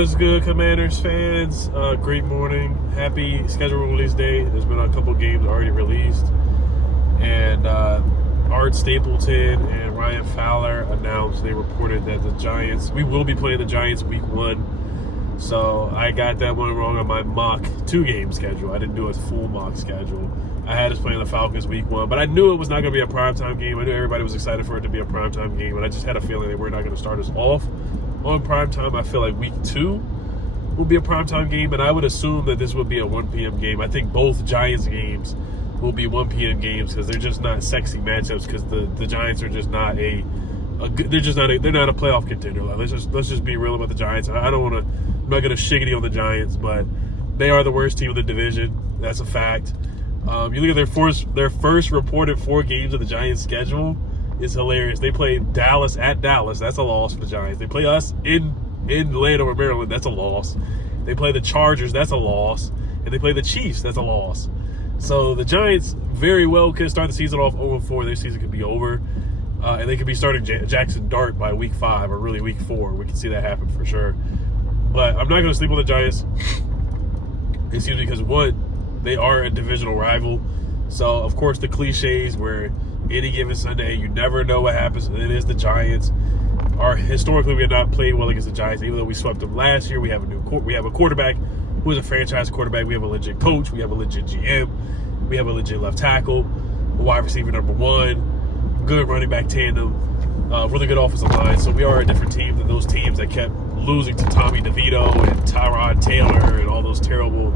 What's good, Commanders fans? Great morning. Happy schedule release day. There's been a couple games already released. And Art Stapleton and Ryan Fowler announced, they reported that the Giants, we will be playing the Giants week 1. So I got that one wrong on my mock 2-game schedule. I didn't do a full mock schedule. I had us playing the Falcons week 1, but I knew it was not going to be a primetime game. I knew everybody was excited for it to be a primetime game, but I just had a feeling they were not going to start us off on primetime. I feel like week 2 will be a primetime game, and I would assume that this would be a 1 p.m. game. I think both Giants games will be 1 p.m. games because they're just not sexy matchups, because the Giants are just not they're not a playoff contender. Like, let's just be real about the Giants. I'm not going to shiggity on the Giants, but they are the worst team in the division. That's a fact. You look at their first reported 4 games of the Giants' schedule is hilarious. They play Dallas at Dallas. That's a loss for the Giants. They play us in Landover, Maryland. That's a loss. They play the Chargers. That's a loss. And they play the Chiefs. That's a loss. So the Giants very well could start the season off 0-4. Their season could be over. And they could be starting Jackson Dart by week 5 or really week 4. We can see that happen for sure. But I'm not going to sleep on the Giants. Excuse me, because one, they are a divisional rival. So, of course, the cliches where any given Sunday, you never know what happens. And it is the Giants. Historically, we have not played well against the Giants. Even though we swept them last year, we have a quarterback who is a franchise quarterback. We have a legit coach. We have a legit GM. We have a legit left tackle, a wide receiver number 1, good running back tandem, really good offensive line. So we are a different team than those teams that kept losing to Tommy DeVito and Tyrod Taylor and all those terrible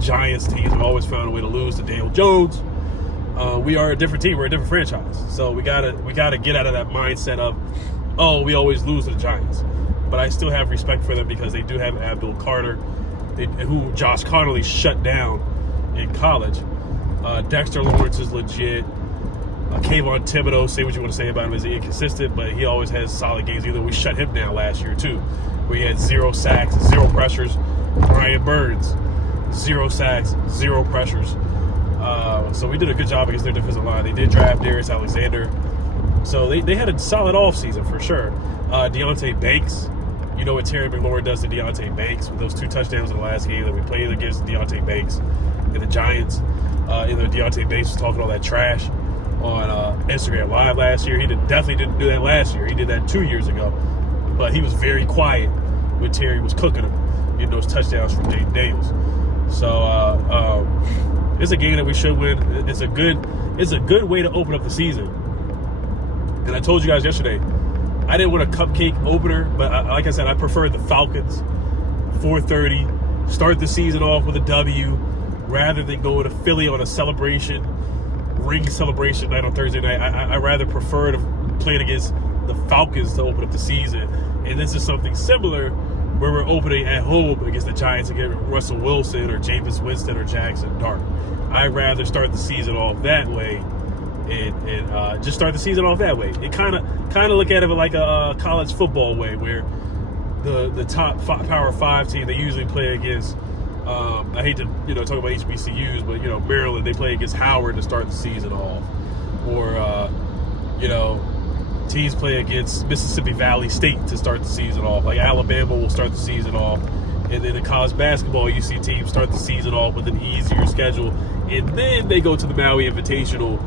Giants teams have always found a way to lose to Daniel Jones. We are a different team. We're a different franchise. So we gotta get out of that mindset of, oh, we always lose to the Giants. But I still have respect for them because they do have Abdul Carter, who Josh Connolly shut down in college. Dexter Lawrence is legit. Kayvon Thibodeau, say what you want to say about him, is inconsistent, but he always has solid games. Either we shut him down last year too, where he had 0 sacks, 0 pressures. Brian Burns, 0 sacks, 0 pressures. So we did a good job against their defensive line. They did draft Darius Alexander. So they had a solid offseason for sure. Deontay Banks, you know what Terry McLaurin does to Deontay Banks with those 2 touchdowns in the last game that we played against Deontay Banks and the Giants. Deontay Banks was talking all that trash on Instagram Live last year. He definitely didn't do that last year. He did that 2 years ago. But he was very quiet when Terry was cooking him, getting those touchdowns from Jaden Daniels. So it's a game that we should win. It's a good way to open up the season. And I told you guys yesterday, I didn't want a cupcake opener, but like I said, I preferred the Falcons, 4:30, start the season off with a W, rather than go to Philly on a ring celebration night on Thursday night. I rather prefer to playing against the Falcons to open up the season. And this is something similar where we're opening at home against the Giants against Russell Wilson or Jameis Winston or Jackson Dart. I'd rather start the season off that way and just start the season off that way. And kind of look at it like a college football way, where the top Power 5 team, they usually play against, I hate to talk about HBCUs, but Maryland, they play against Howard to start the season off, or teams play against Mississippi Valley State to start the season off. Like Alabama will start the season off, and then in college basketball, you see teams start the season off with an easier schedule, and then they go to the Maui Invitational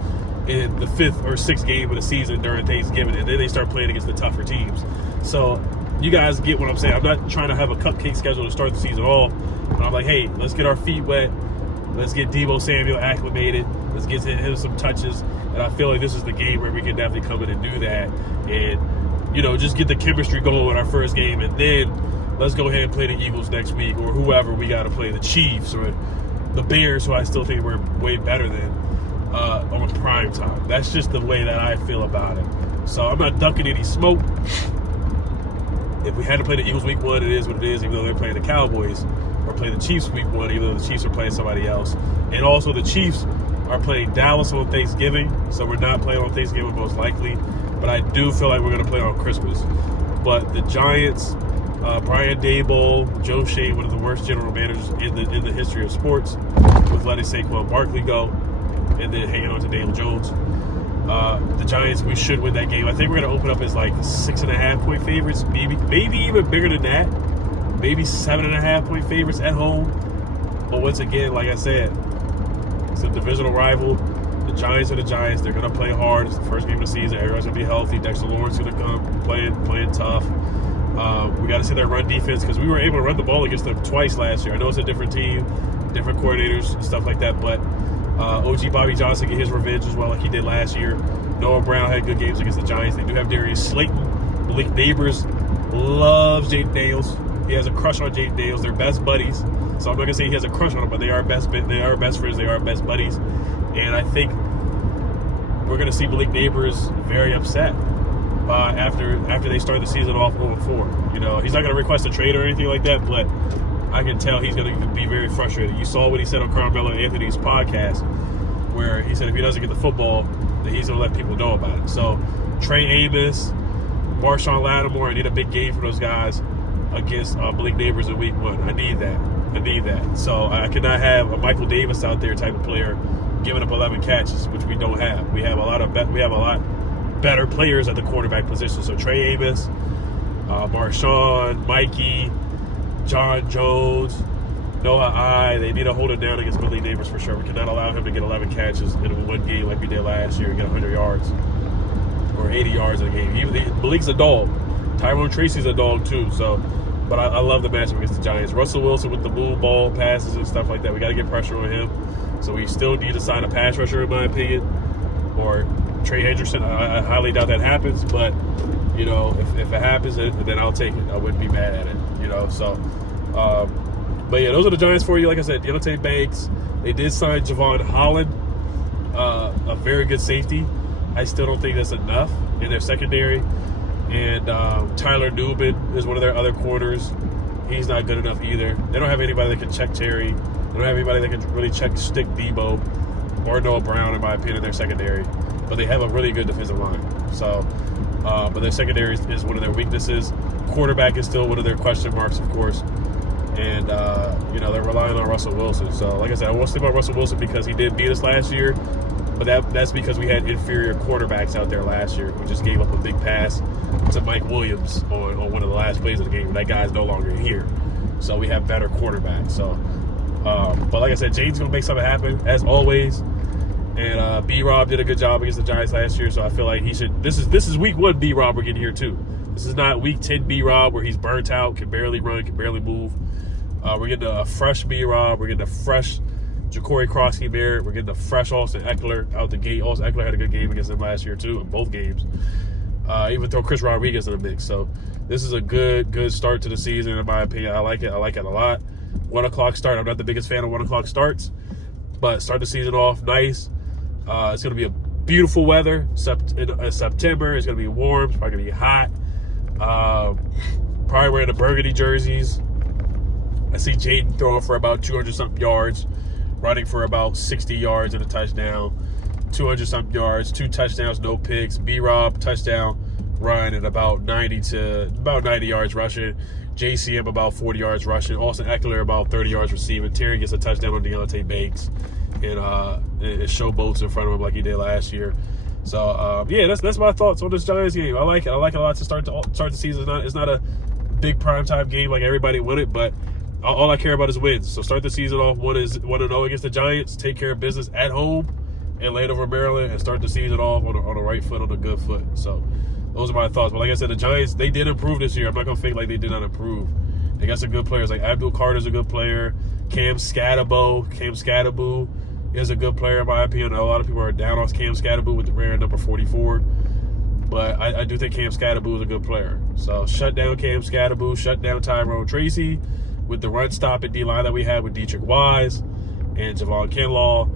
in the 5th or 6th game of the season during Thanksgiving, and then they start playing against the tougher teams. So you guys get what I'm saying. I'm not trying to have a cupcake schedule to start the season off, but I'm like, hey, let's get our feet wet. Let's get Deebo Samuel acclimated. Let's get him some touches. And I feel like this is the game where we can definitely come in and do that. And, just get the chemistry going with our first game. And then let's go ahead and play the Eagles next week, or whoever we got to play, the Chiefs or the Bears, who I still think we're way better than, on prime time. That's just the way that I feel about it. So I'm not ducking any smoke. If we had to play the Eagles week 1, it is what it is, even though they're playing the Cowboys, or play the Chiefs week 1, even though the Chiefs are playing somebody else. And also the Chiefs are playing Dallas on Thanksgiving, so we're not playing on Thanksgiving most likely. But I do feel like we're going to play on Christmas. But the Giants, Brian Daboll, Joe Shea, one of the worst general managers in the history of sports, with letting Saquon Barkley go and then hanging on to Daniel Jones. The Giants, we should win that game. I think we're going to open up as like 6.5 point favorites, maybe even bigger than that. maybe 7.5-point favorites at home. But once again, like I said, it's a divisional rival. The Giants are the Giants. They're going to play hard. It's the first game of the season. Everyone's going to be healthy. Dexter Lawrence is going to come playing tough. We got to see their run defense because we were able to run the ball against them twice last year. I know it's a different team, different coordinators and stuff like that, but OG Bobby Johnson get his revenge as well like he did last year. Noah Brown had good games against the Giants. They do have Darius Slayton. Malik Neighbors loves Jaden Daniels. He has a crush on Jaden Daniels. They're best buddies. So I'm not gonna say he has a crush on him, but they are best friends. They are best buddies. And I think we're gonna see Malik Neighbors very upset after they start the season off 0-4. You know, he's not gonna request a trade or anything like that, but I can tell he's gonna be very frustrated. You saw what he said on Carmelo Anthony's podcast, where he said if he doesn't get the football, then he's gonna let people know about it. So Trey Amos, Marshawn Lattimore, I need a big game for those guys against Malik Neighbors in week 1. I need that. So I cannot have a Michael Davis out there type of player giving up 11 catches, which we don't have. We have a lot better players at the quarterback position. So Trey Amos, Marshawn, Mikey, John Jones, Noah they need to hold it down against Malik Neighbors for sure. We cannot allow him to get 11 catches in one game like we did last year and get 100 yards or 80 yards in a game. Malik's a dog. Tyrone Tracy's a dog too. So, but I love the matchup against the Giants. Russell Wilson with the moon ball passes and stuff like that. We got to get pressure on him. So we still need to sign a pass rusher, in my opinion, or Trey Hendrickson. I highly doubt that happens, but you know, if it happens, then I'll take it. I wouldn't be mad at it. You know, so. But yeah, those are the Giants for you. Like I said, Deontay Banks. They did sign Javon Holland, a very good safety. I still don't think that's enough in their secondary. And Tyler Newman is one of their other corners. He's not good enough either. They don't have anybody that can check Terry. They don't have anybody that can really stick Debo or Noah Brown, in my opinion, in their secondary. But they have a really good defensive line. So, but their secondary is one of their weaknesses. Quarterback is still one of their question marks, of course. And, you know, they're relying on Russell Wilson. So, like I said, I won't sleep on Russell Wilson because he did beat us last year. But that's because we had inferior quarterbacks out there last year. We just gave up a big pass to Mike Williams on one of the last plays of the game. That guy's no longer here. So we have better quarterbacks. So, but like I said, Jaden's going to make something happen, as always. And B-Rob did a good job against the Giants last year. So I feel like he should. This is week 1 B-Rob we're getting here, too. This is not week 10 B-Rob where he's burnt out, can barely run, can barely move. We're getting a fresh B-Rob. We're getting a fresh Ja'Cory Crosby-Barrett. We're getting a fresh Austin Eckler out the gate. Austin Eckler had a good game against them last year, too, in both games. Even throw Chris Rodriguez in the mix. So this is a good start to the season, in my opinion. I like it. I like it a lot. 1 o'clock start. I'm not the biggest fan of 1 o'clock starts, but start the season off nice. It's going to be a beautiful weather. In September, it's going to be warm. It's probably going to be hot. Probably wearing the burgundy jerseys. I see Jaden throwing for about 200-something yards, running for about 60 yards and a touchdown, 200-something yards, 2 touchdowns, no picks. B-Rob, touchdown, run at about 90 yards rushing. JCM about 40 yards rushing. Austin Eckler about 30 yards receiving. Terry gets a touchdown on Deontay Banks and showboats in front of him like he did last year. So, yeah, that's my thoughts on this Giants game. I like it. I like it a lot to start the season. It's not a big primetime game like everybody wanted, but all I care about is wins. So start the season off 1-0 against the Giants. Take care of business at home and land over Maryland and start the season off on the right foot, on a good foot. So those are my thoughts. But like I said, the Giants, they did improve this year. I'm not going to fake like they did not improve. They got some good players. Like Abdul Carter's a good player. Cam Skattebo is a good player in my opinion. A lot of people are down on Cam Skattebo with the rare number 44. But I do think Cam Skattebo is a good player. So shut down Cam Skattebo. Shut down Tyrone Tracy with the run stop and D-line that we had with Dietrich Wise and Javon Kinlaw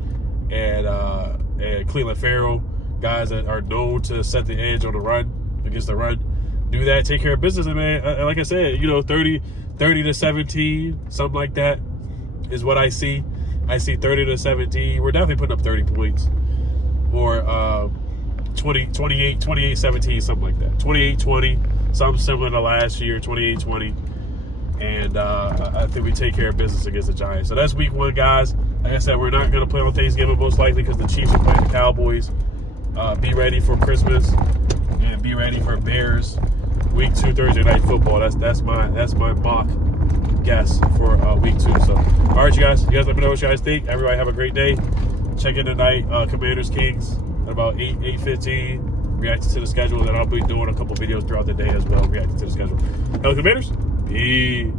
and Cleveland Farrell, guys that are known to set the edge on the run, against the run. Do that, take care of business, and man, like I said, 30 to 17, something like that is what I see. I see 30 to 17. We're definitely putting up 30 points. Or 28, 17, something like that. 28-20, something similar to last year, 28-20. And I think we take care of business against the Giants. So that's week 1, guys. Like I said, we're not going to play on Thanksgiving most likely because the Chiefs are playing the Cowboys. Be ready for Christmas and be ready for Bears week 2 Thursday night football. That's my mock guess for week 2. So, all right, you guys let me know what you guys think. Everybody have a great day. Check in tonight, Commanders Kings at about 8:15. Reacting to the schedule, and then I'll be doing a couple videos throughout the day as well, reacting to the schedule. Hello, Commanders. Peace.